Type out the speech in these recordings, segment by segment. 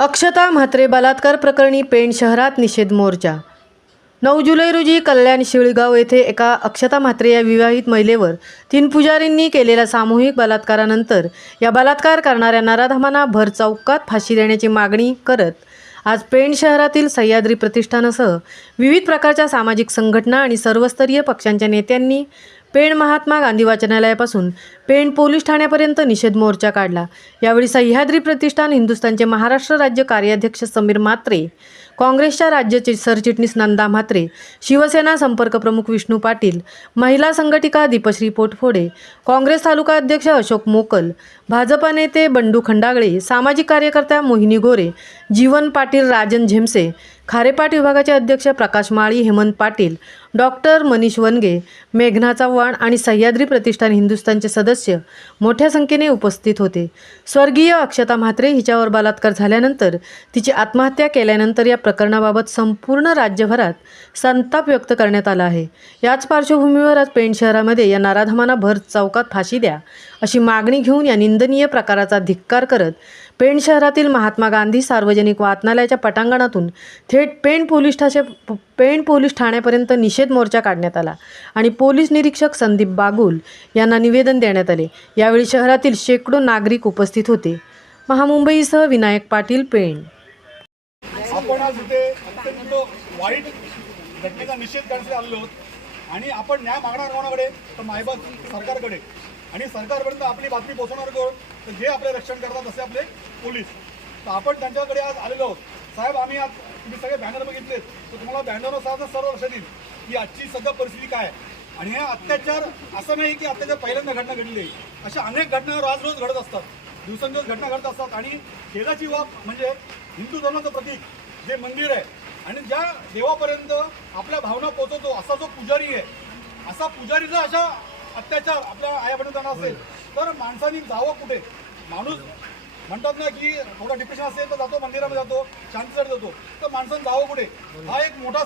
अक्षता म्हात्रे बलात्कार प्रकरणी पेण शहरात निषेध मोर्चा। 9 जुलै रोजी कल्याण शिळगाव येथे एका अक्षता म्हात्रे या विवाहित महिलेवर 3 पुजारींनी केलेल्या सामूहिक बलात्कारानंतर या बलात्कार करणाऱ्या नराधमांना भर चौकात फाशी देण्याची मागणी करत आज पेण शहरातील सह्याद्री प्रतिष्ठानासह विविध प्रकारच्या सामाजिक संघटना आणि सर्वस्तरीय पक्षांच्या नेत्यांनी पेण महात्मा गांधी वाचनालयापासून पेण पोलीस ठाण्यापर्यंत निषेध मोर्चा काढला। यावेळी सह्याद्री प्रतिष्ठान हिंदुस्थानचे महाराष्ट्र राज्य कार्याध्यक्ष समीर म्हात्रे, काँग्रेसच्या राज्याचे सरचिटणीस नंदा म्हात्रे, शिवसेना संपर्क प्रमुख विष्णू पाटील, महिला संघटिका दीपश्री पोटफोडे, काँग्रेस तालुका अध्यक्ष अशोक मोकल, भाजपा नेते बंडू खंडागळे, सामाजिक कार्यकर्त्या मोहिनी गोरे, जीवन पाटील, राजन झेमसे, खारेपाट विभागाचे अध्यक्ष प्रकाश माळी, हेमंत पाटील, डॉक्टर मनीष वनगे, मेघना चव्हाण आणि सह्याद्री प्रतिष्ठान हिंदुस्थानचे सदस्य मोठ्या संख्येने उपस्थित होते। स्वर्गीय अक्षता म्हात्रे हिच्यावर बलात्कार झाल्यानंतर तिची आत्महत्या केल्यानंतर या प्रकरणाबाबत संपूर्ण राज्यभरात संताप व्यक्त करण्यात आला आहे। याच पार्श्वभूमीवर आज पेण शहरामध्ये या नराधमांना भर चौकात फाशी द्या अशी मागणी घेऊन या निंदनीय प्रकाराचा धिक्कार करत पेण शहरातील महात्मा गांधी सार्वजनिक वाचनालयाच्या पटांगणातून थेट पेण पोलीस ठाण्यापर्यंत निषेध मोर्चा काढण्यात आला आणि पोलीस निरीक्षक संदीप बागुल यांना निवेदन देण्यात आले। यावेळी शहरातील शेकडो नागरिक उपस्थित होते। महामुंबईसह विनायक पाटील, पेण। आपण आज इथे अत्यंत वाईट घटनेचा निषेध करण्यासाठी आलेलो आहोत आणि आपण न्याय मागणार कोणाकडे तर मायबाप सरकारकडे आणि सरकारपर्यंत आपली बातमी पोहोचवणार कोण तर जे आपले रक्षण करतात असे आपले पोलीस। तर आपण त्यांच्याकडे आज आलेलो आहोत। साहेब, आम्ही आज तुम्ही सगळे बॅनर बघितलेत तर तुम्हाला बॅनरनुसार सर्व लक्षात येईल की आजची सध्या परिस्थिती काय आहे। आणि हे अत्याचार असं नाही की अत्याचार पहिल्यांदा घटना घडली, अशा अनेक घटना रोज घडत असतात, दिवसेंदिवस घटना घडत असतात। आणि खेळाची बाब म्हणजे हिंदू धर्माचं प्रतीक जे मंदिर आहे आणि ज्या देवापर्यंत आपल्या भावना पोहोचवतो असा जो पुजारी आहे, असा पुजारीचा अशा अत्याचार आपल्या आयापर्यंत असेल तर माणसाने जावं कुठे? माणूस म्हणतात ना की थोडा डिप्रेशन असेल तर जातो मंदिरामध्ये, जातो शांतीसाठी जातो, तर माणसाने जावं कुठे? हा एक मोठा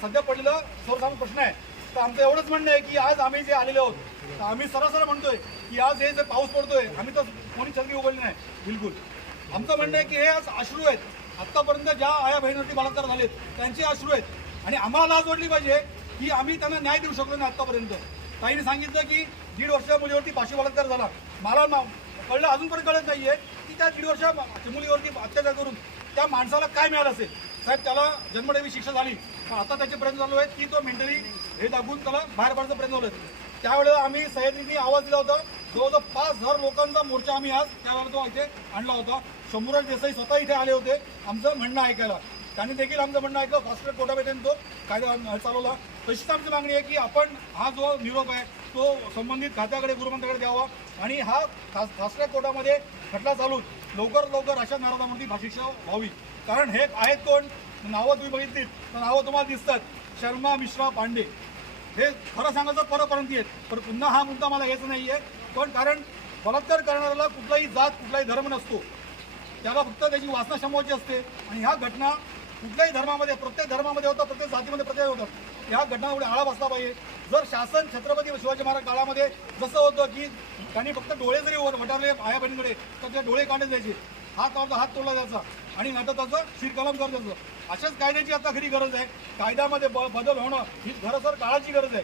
सध्या पडलेला सर्वसामान्य प्रश्न आहे। तर आमचं एवढंच म्हणणं आहे की आज आम्ही जे आलेले आहोत तर आम्ही सरळ म्हणतोय की आज हे जे पाऊस पडतोय आम्ही तर कोणी छत्री उघडली नाही बिलकुल। आमचं म्हणणं आहे की हे आज अश्रू आहेत, आत्तापर्यंत ज्या आया बहिणीवरती बलात्कार झालेत त्यांचे अश्रू आहेत आणि आम्हाला लाज वाटली पाहिजे की आम्ही त्यांना न्याय देऊ शकलो नाही आत्तापर्यंत। ताईने सांगितलं की 1.5 वर्षाच्या मुलीवरती फाशी बलात्कार झाला, मला कळलं अजूनपर्यंत कळत नाही आहे की त्या 1.5 वर्षाच्या मुलीवरती अत्याचार करून त्या माणसाला काय मिळालं असेल। साहेब, त्याला जन्मठेपी शिक्षा झाली पण आता त्याचे प्रयत्न चालू आहेत की तो मेंटली हे दाखवून त्याला बाहेर पडण्याचा प्रयत्न चालू आहे। त्यावेळेला आम्ही सह्याद्रीने आवाज दिला होता, जवळजवळ 5,000 लोकांचा मोर्चा आम्ही आज त्याबाबत इथे आणला होता। शंभूराज देसाई स्वतः इथे आले होते आमचं म्हणणं ऐकायला, त्यांनी देखील आमचं म्हणणं ऐकलं, फास्ट ट्रॅक कोर्टा भेटेन तो कायदा चालवला। तशीच आमची मागणी आहे की आपण हा जो निरोप आहे तो संबंधित खात्याकडे गृहमंत्र्याकडे द्यावा आणि हा फास्ट ट्रॅक कोर्टामध्ये खटला चालून लवकर अशा नाराजांवरती फाशी शिक्षा व्हावी। कारण हे आहेत कोण? नावं तुम्ही बघितलीत तर नावं तुम्हाला दिसतात, शर्मा, मिश्रा, पांडे, हे खरं सांगायचं परप्रांती आहेत। पण पुन्हा हा मुद्दा मला घ्यायचा नाही आहे, पण कारण बलात्कार करणाऱ्याला कुठलाही जात कुठलाही धर्म नसतो, त्याला फक्त त्याची वासना क्षमवाची असते। आणि ह्या घटना कुठल्याही धर्मामध्ये, प्रत्येक धर्मामध्ये होतात, प्रत्येक जातीमध्ये प्रत्येक होतात। ह्या घटनांमुळे आळा बसला पाहिजे। जर शासन छत्रपती शिवाजी महाराज काळामध्ये जसं होतं की त्यांनी फक्त डोळे जरी वटारले आया बहिणीकडे तर ते डोळे काढले जायचे, हात तोडला जायचा आणि नंतर त्याचं शिरकलम करत जायचं। अशाच कायद्याची आता खरी गरज आहे। कायद्यामध्ये बदल होणं ही खरं काळाची गरज आहे।